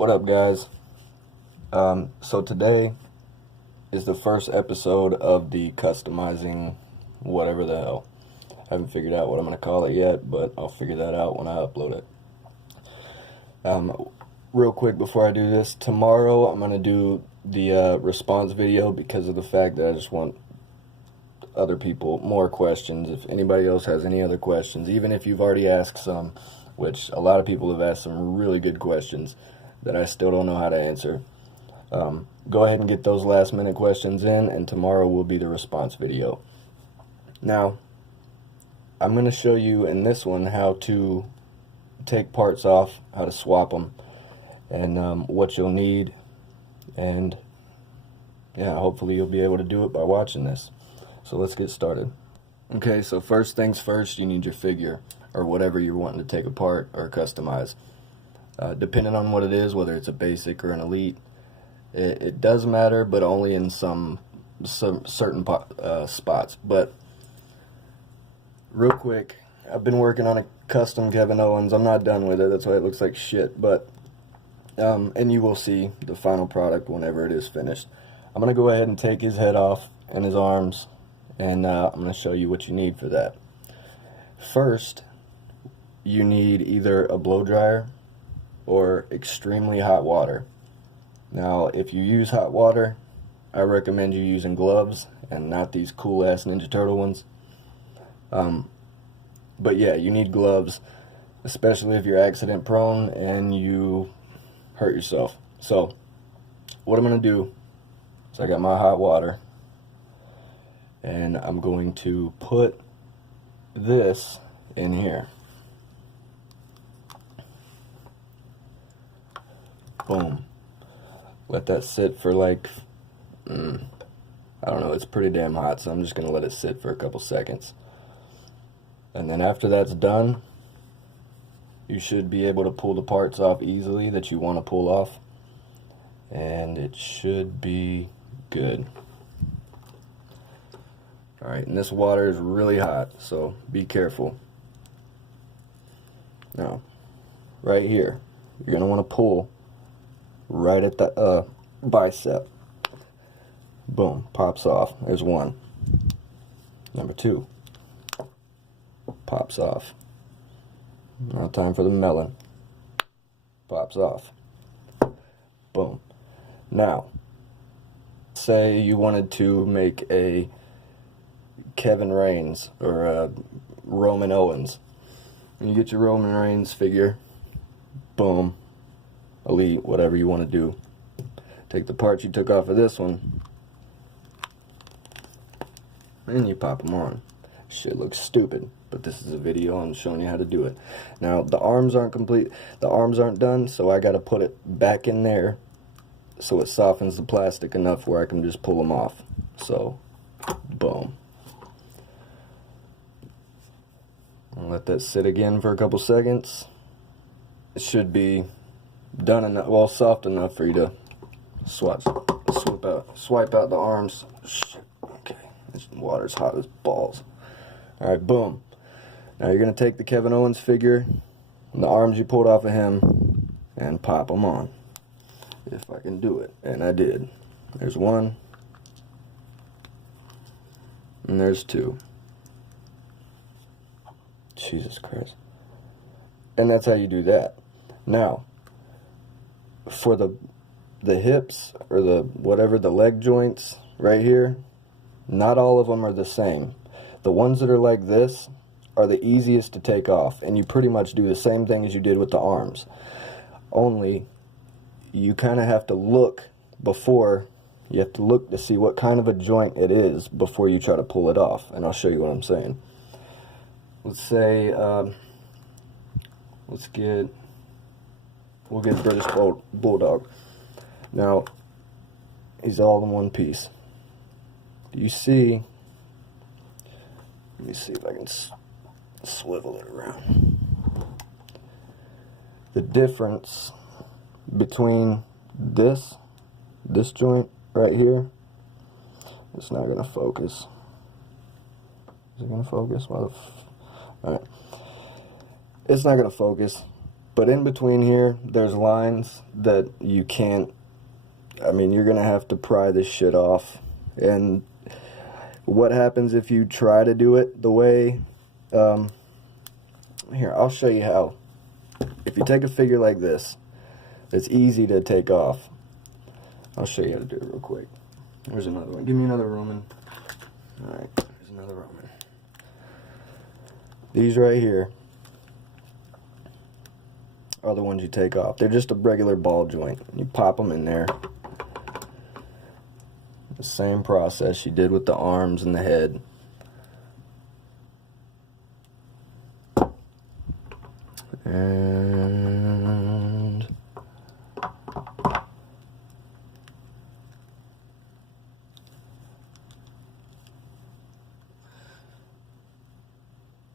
What up, guys? So today is the first episode of the customizing whatever the hell. I haven't figured out what I'm going to call it yet, but I'll figure that out when I upload it. Real quick before I do this, tomorrow I'm going to do the response video because of the fact that I just want other people more questions. If anybody else has any other questions, even if you've already asked some, which a lot of people have asked some really good questions that I still don't know how to answer, go ahead and get those last minute questions in, and tomorrow will be the response video. Now, I'm going to show you in this one how to take parts off, how to swap them, and what you'll need, and yeah, hopefully you'll be able to do it by watching this. So let's get started. Okay, so first things first, you need your figure, or whatever you're wanting to take apart or customize. Depending on what it is, whether it's a basic or an elite, it does matter, but only in some certain spots. But real quick, I've been working on a custom Kevin Owens. I'm not done with it, that's why it looks like shit, but and you will see the final product whenever it is finished. I'm going to go ahead and take his head off and his arms, and I'm going to show you what you need for that. First, you need either a blow dryer or extremely hot water. Now, if you use hot water, I recommend you using gloves and not these cool ass Ninja Turtle ones. But yeah, you need gloves, especially if you're accident prone and you hurt yourself. So what I'm going to do is I got my hot water, and I'm going to put this in here. Boom. Let that sit for like, I don't know, it's pretty damn hot, so I'm just going to let it sit for a couple seconds. And then after that's done, you should be able to pull the parts off easily that you want to pull off. And it should be good. Alright, and this water is really hot, so be careful. Now, right here, you're going to want to pull right at the bicep. Boom, pops off. There's one. Number two. Pops off. Now time for the melon. Pops off. Boom. Now, say you wanted to make a Kevin Reigns or a Roman Owens. You get your Roman Reigns figure. Boom. Elite, whatever you want to do. Take the parts you took off of this one, and you pop them on. Shit looks stupid, but this is a video. I'm showing you how to do it. Now, the arms aren't complete. The arms aren't done, so I got to put it back in there so it softens the plastic enough where I can just pull them off. So, boom. I'll let that sit again for a couple seconds. It should be done enough, well, soft enough for you to swipe out the arms. Shit. Okay, this water's hot as balls. Alright, boom. Now you're going to take the Kevin Owens figure and the arms you pulled off of him and pop them on. If I can do it. And I did. There's one. And there's two. Jesus Christ. And that's how you do that. Now, for the hips or the whatever, the leg joints right here, not all of them are the same. The ones that are like this are the easiest to take off, and you pretty much do the same thing as you did with the arms, only you kind of have to look before, you have to look to see what kind of a joint it is before you try to pull it off, and I'll show you what I'm saying. Let's say we'll get British Bulldog. Now, he's all in one piece. Do you see? Let me see if I can swivel it around. The difference between this joint right here, it's not gonna focus. Is it gonna focus? Alright. It's not gonna focus. But in between here, there's lines that you can't, I mean, you're going to have to pry this shit off. And what happens if you try to do it the way, here, I'll show you how. If you take a figure like this, it's easy to take off. I'll show you how to do it real quick. There's another one. Give me another Roman. Alright, there's another Roman. These right here are the ones you take off. They're just a regular ball joint. You pop them in there. The same process you did with the arms and the head. And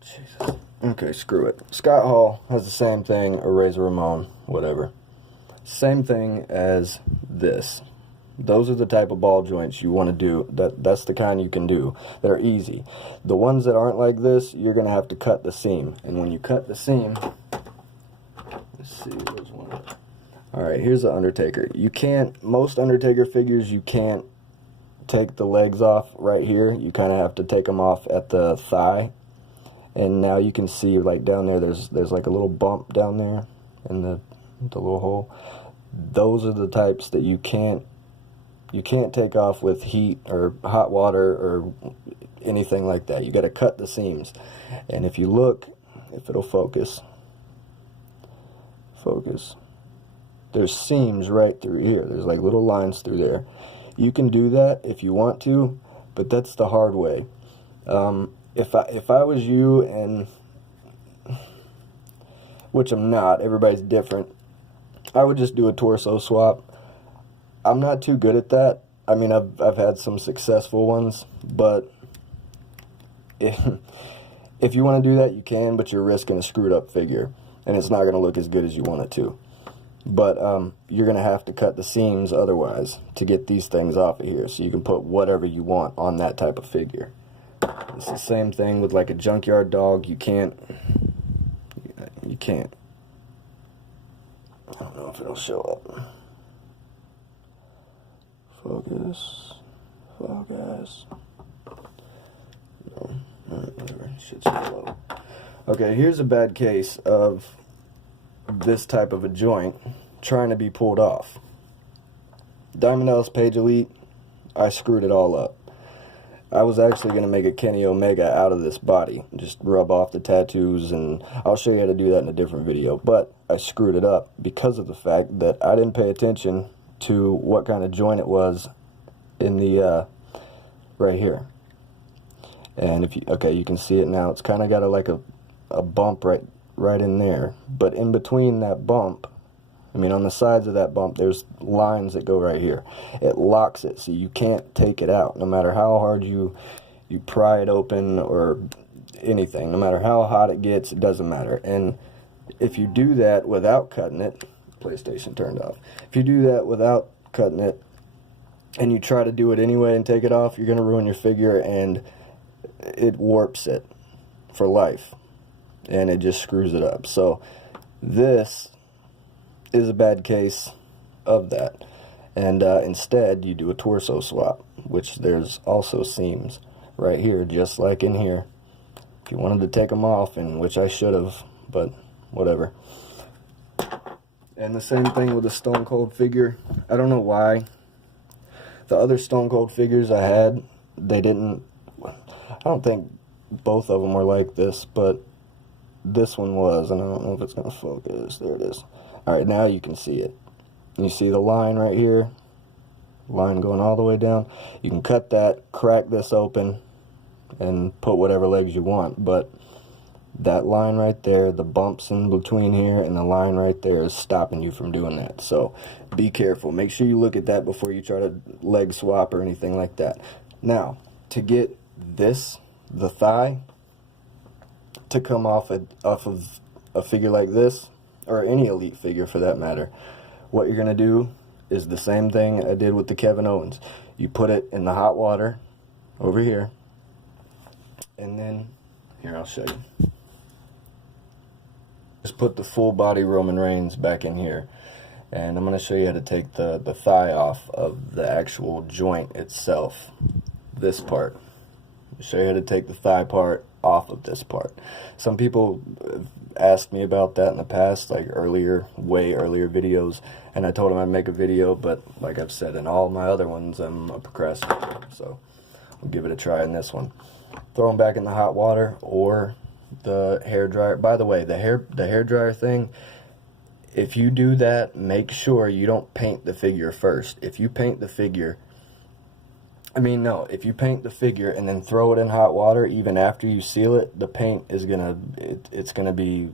Jesus. Okay, screw it. Scott Hall has the same thing, or Razor Ramon, whatever. Same thing as this. Those are the type of ball joints you want to do. That's the kind you can do that are easy. The ones that aren't like this, you're going to have to cut the seam. And when you cut the seam, let's see, where's one? Alright, here's the Undertaker. You can't, most Undertaker figures, you can't take the legs off right here. You kind of have to take them off at the thigh. And now you can see, like down there, there's like a little bump down there in the little hole. Those are the types that you can't take off with heat or hot water or anything like that. You got to cut the seams. And if you look, if it'll focus, there's seams right through here. There's like little lines through there. You can do that if you want to, but that's the hard way. If I was you, and which I'm not, everybody's different, I would just do a torso swap. I'm not too good at that. I mean, I've had some successful ones, but if you want to do that, you can, but you're risking a screwed up figure, and it's not going to look as good as you want it to. But you're going to have to cut the seams otherwise to get these things off of here, so you can put whatever you want on that type of figure. It's the same thing with like a junkyard dog. You can't. I don't know if it'll show up. Focus. No, whatever. Shit's low. Okay, here's a bad case of this type of a joint trying to be pulled off. Diamond Dallas Page Elite, I screwed it all up. I was actually going to make a Kenny Omega out of this body. Just rub off the tattoos, and I'll show you how to do that in a different video. But I screwed it up because of the fact that I didn't pay attention to what kind of joint it was in the, right here. And if you, okay, you can see it now. It's kind of got like a bump right in there. But in between that bump, I mean, on the sides of that bump, there's lines that go right here. It locks it, so you can't take it out. No matter how hard you pry it open or anything, no matter how hot it gets, it doesn't matter. And if you do that without cutting it, PlayStation turned off. If you do that without cutting it, and you try to do it anyway and take it off, you're going to ruin your figure, and it warps it for life. And it just screws it up. So this is a bad case of that, and instead you do a torso swap, which there's also seams right here, just like in here. If you wanted to take them off, and which I should have, but whatever. And the same thing with the Stone Cold figure. I don't know why the other Stone Cold figures I had, they didn't, I don't think both of them were like this, but this one was, and I don't know if it's going to focus. There it is. Alright, now you can see it. You see the line right here? Line going all the way down. You can cut that, crack this open, and put whatever legs you want. But that line right there, the bumps in between here, and the line right there is stopping you from doing that. So be careful. Make sure you look at that before you try to leg swap or anything like that. Now, to get this, the thigh, to come off of a figure like this, or any Elite figure for that matter, what you're going to do is the same thing I did with the Kevin Owens. You put it in the hot water over here, and then, here, I'll show you. Just put the full body Roman Reigns back in here. And I'm going to show you how to take the thigh off of the actual joint itself. This part. I'll show you how to take the thigh part off of this part. Some people have asked me about that in the past, like way earlier videos, and I told them I'd make a video, but like I've said in all my other ones, I'm a procrastinator, so we'll give it a try in this one. Throw them back in the hot water or the hair dryer. By the way, the hair dryer thing, if you do that, make sure you don't paint the figure first. If you paint the figure, if you paint the figure and then throw it in hot water, even after you seal it, the paint is it's gonna be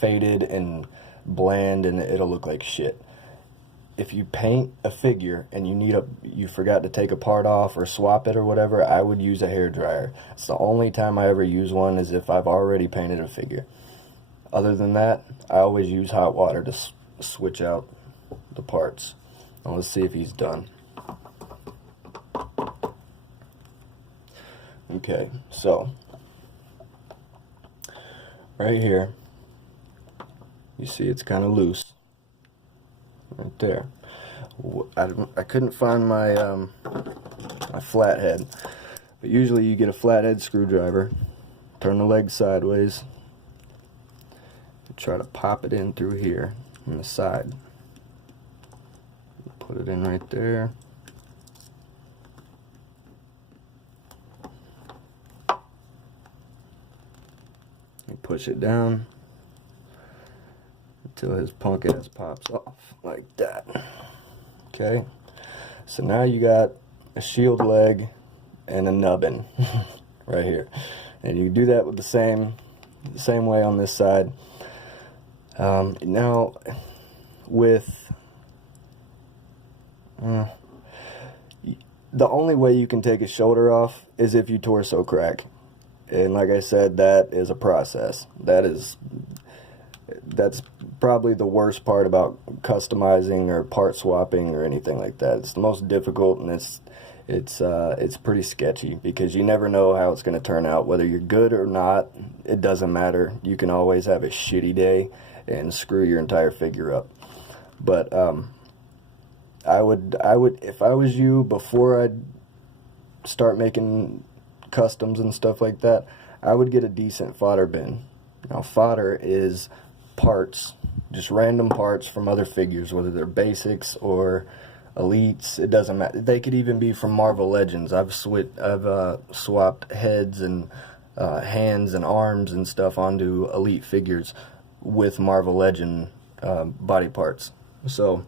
faded and bland, and it'll look like shit. If you paint a figure and you forgot to take a part off or swap it or whatever, I would use a hair dryer. It's the only time I ever use one is if I've already painted a figure. Other than that, I always use hot water to switch out the parts. Now let's see if he's done. Okay, so right here, you see it's kind of loose. Right there. I couldn't find my my flathead, but usually you get a flathead screwdriver, turn the leg sideways, and try to pop it in through here on the side. Put it in right there. You push it down until his punk ass pops off like that. Okay, so now you got a shield leg and a nubbin right here, and you do that with the same way on this side. Now with the only way you can take a shoulder off is if you torso crack, and like I said, that is a process. That's probably the worst part about customizing or part swapping or anything like that. It's the most difficult, and it's pretty sketchy because you never know how it's going to turn out. Whether you're good or not, it doesn't matter. You can always have a shitty day and screw your entire figure up. But I would if I was you, before I'd start making customs and stuff like that, I would get a decent fodder bin. Now, fodder is parts, just random parts from other figures, whether they're basics or elites. It doesn't matter. They could even be from Marvel Legends. I've swapped heads and hands and arms and stuff onto elite figures with Marvel Legend body parts. So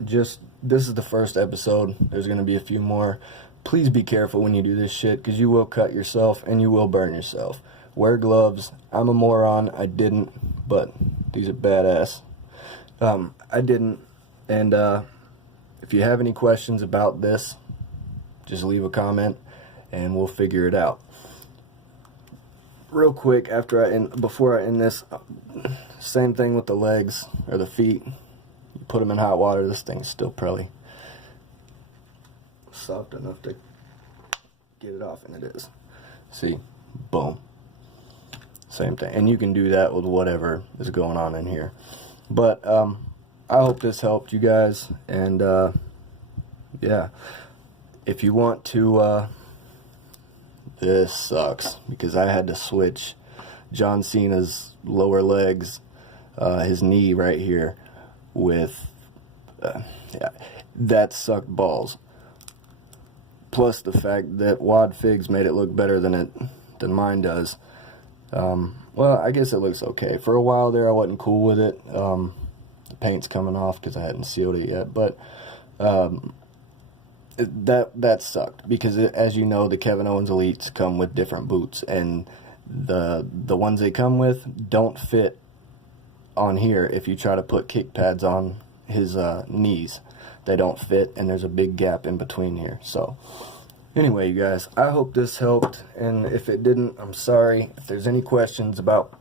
this is the first episode. There's going to be a few more. Please be careful when you do this shit, because you will cut yourself and you will burn yourself. Wear gloves. I'm a moron. I didn't, but these are badass. I didn't. And if you have any questions about this, just leave a comment and we'll figure it out. Real quick, before I end this, same thing with the legs or the feet. You put them in hot water. This thing's still probably soft enough to get it off, and it is. See, boom. Same thing, and you can do that with whatever is going on in here. But I hope this helped you guys, and yeah, if you want to, this sucks because I had to switch John Cena's lower legs, his knee right here, with yeah, that sucked balls. Plus the fact that Wad Figs made it look better than mine does. Well, I guess it looks okay. For a while there, I wasn't cool with it. The paint's coming off because I hadn't sealed it yet. But that sucked because, as you know, the Kevin Owens Elites come with different boots, and the ones they come with don't fit on here. If you try to put kick pads on his knees, they don't fit, and there's a big gap in between here. So anyway, you guys, I hope this helped, and if it didn't, I'm sorry. If there's any questions about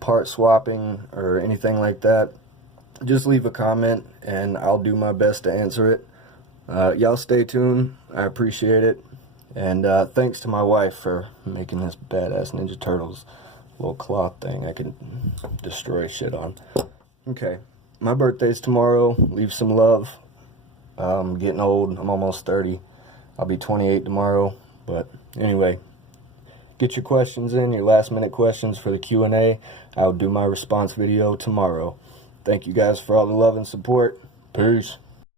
part swapping or anything like that, just leave a comment and I'll do my best to answer it. Y'all stay tuned. I appreciate it, and thanks to my wife for making this badass Ninja Turtles little cloth thing I can destroy shit on. Okay, my birthday's tomorrow. Leave some love. I'm getting old. I'm almost 30. I'll be 28 tomorrow. But anyway, get your questions in, your last minute questions for the Q&A. I'll do my response video tomorrow. Thank you guys for all the love and support. Peace.